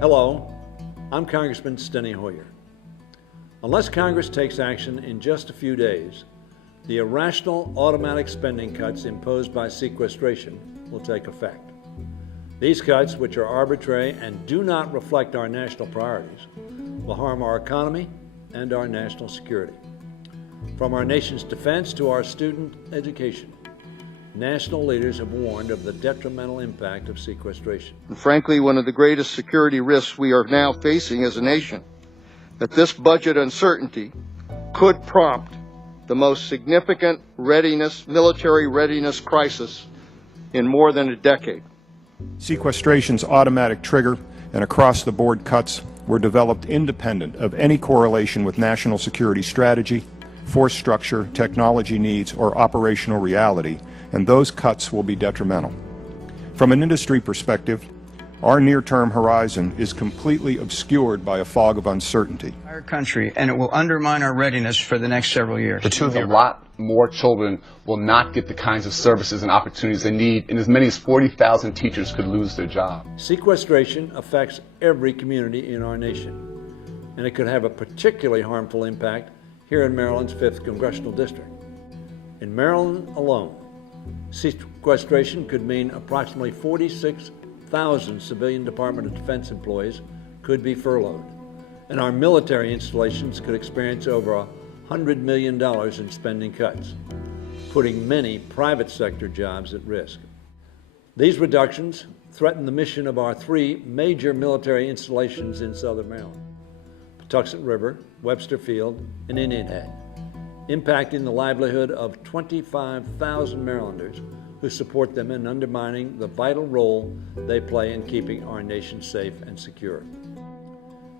Hello, I'm Congressman Steny. Unless Congress takes action in just a few days, the irrational automatic spending cuts imposed by sequestration will take effect. These cuts, which are arbitrary and do not reflect our national priorities, will harm our economy and our national security. From our nation's defense to our student education, national leaders have warned of the detrimental impact of sequestration. And frankly, one of the greatest security risks we are now facing as a nation, that this budget uncertainty could prompt the most significant military readiness crisis in more than a decade. Sequestration's automatic trigger and across-the-board cuts were developed independent of any correlation with national security strategy, force structure, technology needs, or operational reality, and those cuts will be detrimental. From an industry perspective, our near-term horizon is completely obscured by a fog of uncertainty. Our country, and it will undermine our readiness for the next several years. A lot more children will not get the kinds of services and opportunities they need, and as many as 40,000 teachers could lose their job. Sequestration affects every community in our nation, and it could have a particularly harmful impact here in Maryland's 5th Congressional District. In Maryland alone, sequestration could mean approximately 46,000 civilian Department of Defense employees could be furloughed, and our military installations could experience over $100 million in spending cuts, putting many private sector jobs at risk. These reductions threaten the mission of our 3 major military installations in southern Maryland: Patuxent River, Webster Field, and Indian Head, impacting the livelihood of 25,000 Marylanders who support them and undermining the vital role they play in keeping our nation safe and secure.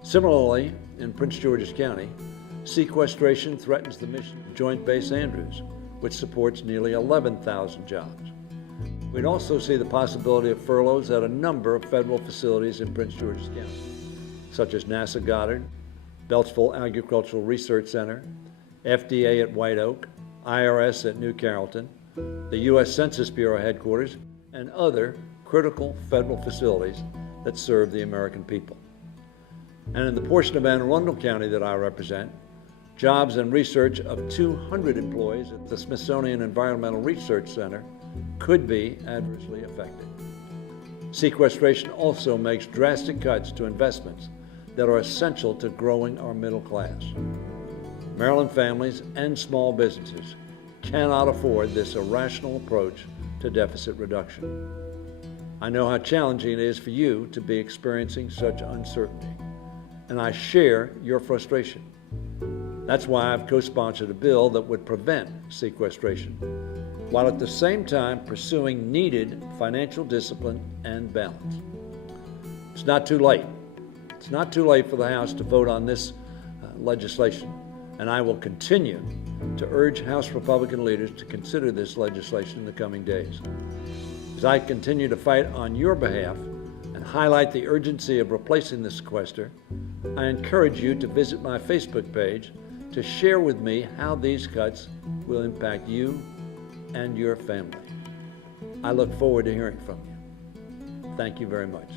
Similarly, in Prince George's County, sequestration threatens the mission of Joint Base Andrews, which supports nearly 11,000 jobs. We'd also see the possibility of furloughs at a number of federal facilities in Prince George's County, such as NASA Goddard, Beltsville Agricultural Research Center, FDA at White Oak, IRS at New Carrollton, the U.S. Census Bureau headquarters, and other critical federal facilities that serve the American people. And in the portion of Anne Arundel County that I represent, jobs and research of 200 employees at the Smithsonian Environmental Research Center could be adversely affected. Sequestration also makes drastic cuts to investments that are essential to growing our middle class. Maryland families and small businesses cannot afford this irrational approach to deficit reduction. I know how challenging it is for you to be experiencing such uncertainty, and I share your frustration. That's why I've co-sponsored a bill that would prevent sequestration, while at the same time pursuing needed financial discipline and balance. It's not too late. It's not too late for the House to vote on this legislation, and I will continue to urge House Republican leaders to consider this legislation in the coming days. As I continue to fight on your behalf and highlight the urgency of replacing the sequester, I encourage you to visit my Facebook page to share with me how these cuts will impact you and your family. I look forward to hearing from you. Thank you very much.